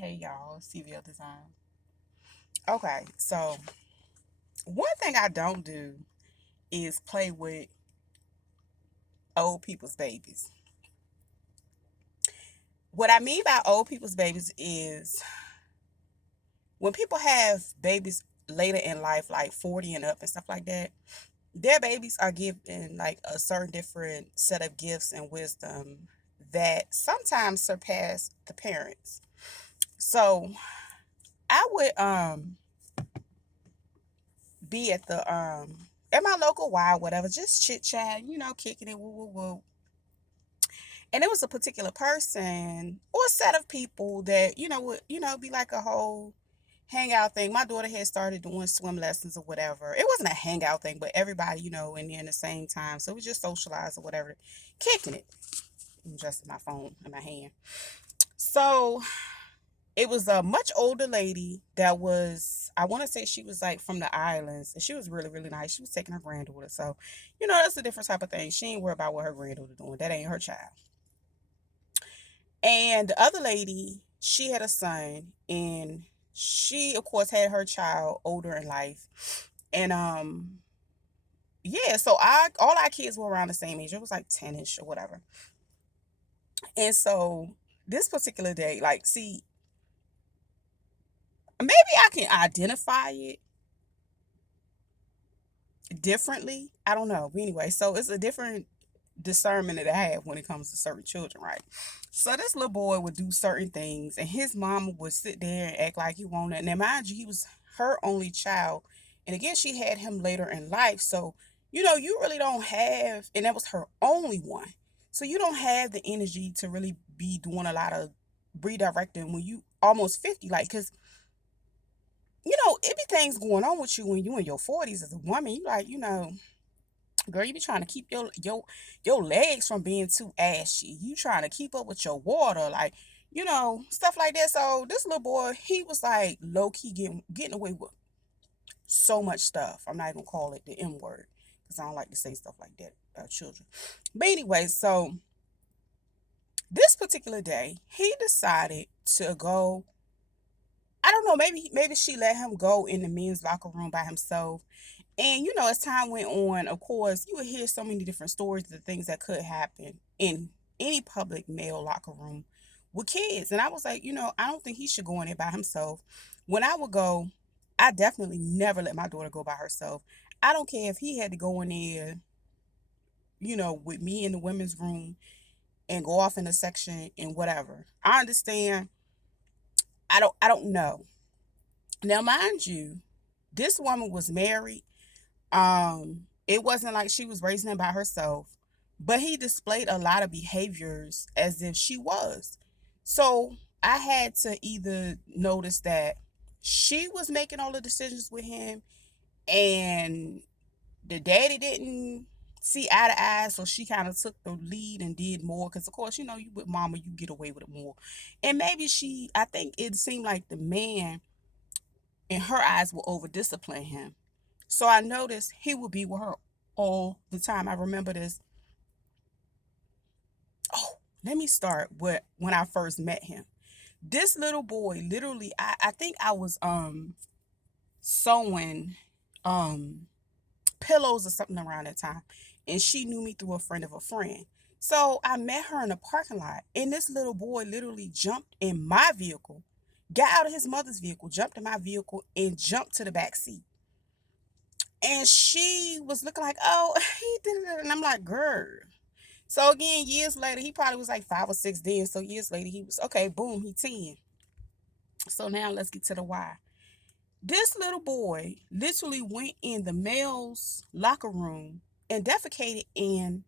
Hey y'all, CVL Design. Okay, so one thing I don't do is play with old people's babies. What I mean by old people's babies is when people have babies later in life, like 40 and up and stuff like that, their babies are given like a certain different set of gifts and wisdom that sometimes surpass the parents. So I would be at my local Y, whatever, just chit chat, kicking it, woo woo woo. And it was a particular person or set of people that, would, be like a whole hangout thing. My daughter had started doing swim lessons or whatever. It wasn't a hangout thing, but everybody, in there in the same time. So we just socialized or whatever, kicking it. Just my phone in my hand. So it was a much older lady that was, I want to say she was like from the islands, and she was really, really nice. She was taking her granddaughter. So, that's a different type of thing. She ain't worried about what her granddaughter doing. That ain't her child. And the other lady, she had a son, and she, of course, had her child older in life. And yeah, so all our kids were around the same age. It was like 10ish or whatever. And so this particular day, like, see, maybe I can identify it differently. I don't know. But anyway, so it's a different discernment that I have when it comes to certain children, right? So this little boy would do certain things, and his mama would sit there and act like he wanted it. Now, mind you, he was her only child, and again, she had him later in life. So, you really don't have, and that was her only one. So you don't have the energy to really be doing a lot of redirecting when you almost 50, like, because it be things going on with you when you in your 40s as a woman. You like, girl, you be trying to keep your legs from being too ashy. You trying to keep up with your water, like, stuff like that. So this little boy, he was like low key getting away with so much stuff. I'm not even gonna call it the M word because I don't like to say stuff like that about children. But anyway, so this particular day, he decided to go. I don't know, maybe she let him go in the men's locker room by himself. And as time went on, of course, you would hear so many different stories of the things that could happen in any public male locker room with kids. And I was like, I don't think he should go in there by himself. When I would go, I definitely never let my daughter go by herself. I don't care if he had to go in there, with me in the women's room and go off in a section and whatever. I understand. I don't know. Now, mind you, this woman was married. It wasn't like she was raising him by herself, but he displayed a lot of behaviors as if she was. So I had to either notice that she was making all the decisions with him and the daddy didn't see eye to eye, so she kind of took the lead and did more. Because, of course, you with mama, you get away with it more. And maybe I think it seemed like the man in her eyes will over discipline him. So I noticed he would be with her all the time. I remember this. Oh, let me start with when I first met him. This little boy, literally, I think I was sewing um pillows or something around that time. And she knew me through a friend of a friend. So I met her in the parking lot. And this little boy literally jumped in my vehicle, got out of his mother's vehicle, jumped in my vehicle, and jumped to the back seat. And she was looking like, oh, he did it. And I'm like, girl. So again, years later, he probably was like 5 or 6 then. So years later, he was, okay, boom, he 10. So now let's get to the why. This little boy literally went in the male's locker room and defecated in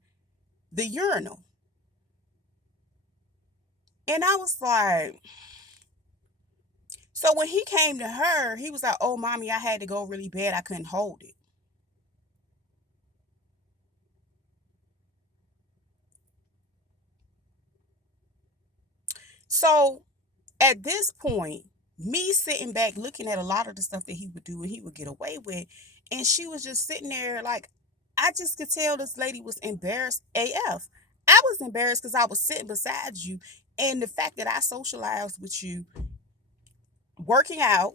the urinal. And I was like, so when he came to her, he was like, oh, mommy, I had to go really bad. I couldn't hold it. So at this point, me sitting back looking at a lot of the stuff that he would do and he would get away with, and she was just sitting there like, I just could tell this lady was embarrassed AF. I was embarrassed because I was sitting beside you, and the fact that I socialized with you working out,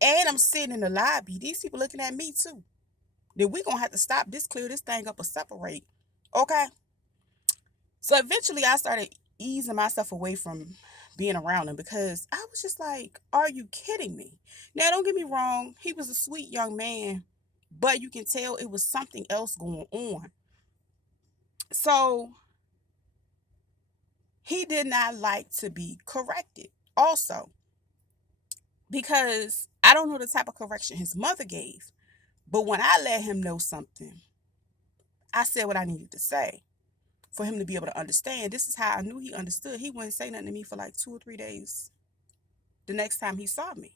and I'm sitting in the lobby. These people looking at me too. Then we gonna have to stop this, clear this thing up, or separate. Okay. So eventually, I started easing myself away from being around him because I was just like, "Are you kidding me?" Now, don't get me wrong. He was a sweet young man, but you can tell it was something else going on. So he did not like to be corrected. Also, because I don't know the type of correction his mother gave. But when I let him know something, I said what I needed to say for him to be able to understand. This is how I knew he understood. He wouldn't say nothing to me for like 2 or 3 days the next time he saw me.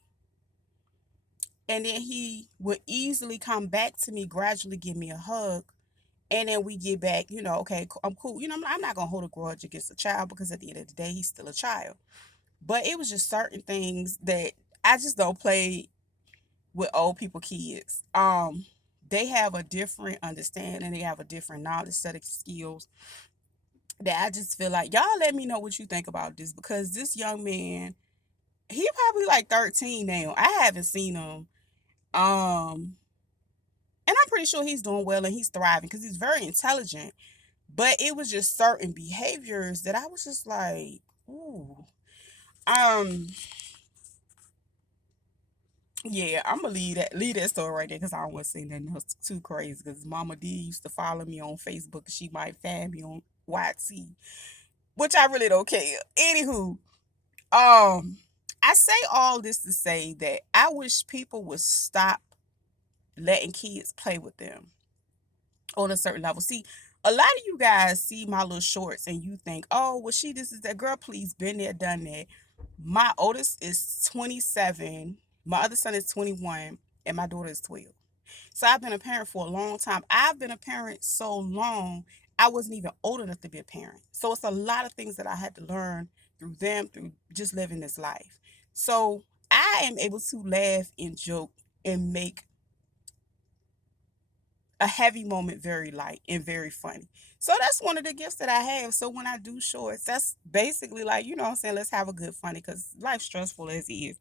And then he would easily come back to me, gradually give me a hug. And then we get back, okay, I'm cool. I'm not going to hold a grudge against a child because at the end of the day, he's still a child. But it was just certain things that I just don't play with old people kids. They have a different understanding, they have a different knowledge set of skills that I just feel like y'all let me know what you think about this because this young man, he probably like 13 now. I haven't seen him. Um, and I'm pretty sure he's doing well and he's thriving because he's very intelligent. But it was just certain behaviors that I was just like, ooh. Um, Yeah, I'm gonna leave that story right there because I don't want to say nothing else too crazy. Because Mama D used to follow me on Facebook. She might find me on YT, which I really don't care. Anywho, I say all this to say that I wish people would stop letting kids play with them on a certain level. See, a lot of you guys see my little shorts and you think, oh, well, this is that girl. Please, been there, done that. My oldest is 27, my other son is 21, and my daughter is 12. So I've been a parent for a long time. I've been a parent so long, I wasn't even old enough to be a parent. So it's a lot of things that I had to learn through them, through just living this life. So I am able to laugh and joke and make a heavy moment very light and very funny. So that's one of the gifts that I have. So when I do shorts, that's basically like, what I'm saying, let's have a good funny because life's stressful as it is.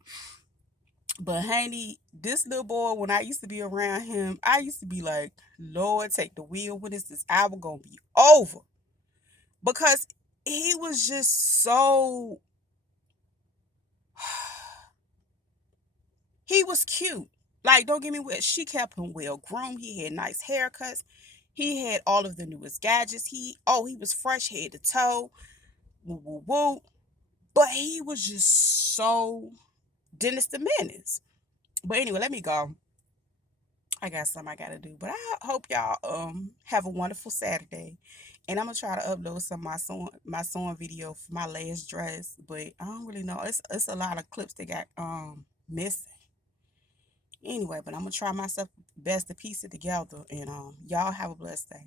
But honey, this little boy, when I used to be around him, I used to be like, Lord, take the wheel. When is this hour gonna be over? Because he was just so he was cute. Like, don't get me wet. She kept him well groomed. He had nice haircuts. He had all of the newest gadgets. He was fresh head to toe. Woo woo woo. But he was just so Dennis the Menace. But anyway, let me go. I got something I gotta do. But I hope y'all have a wonderful Saturday. And I'm gonna try to upload some of my sewing video for my last dress. But I don't really know. It's a lot of clips that got missing. Anyway, but I'm gonna try myself best to piece it together and y'all have a blessed day.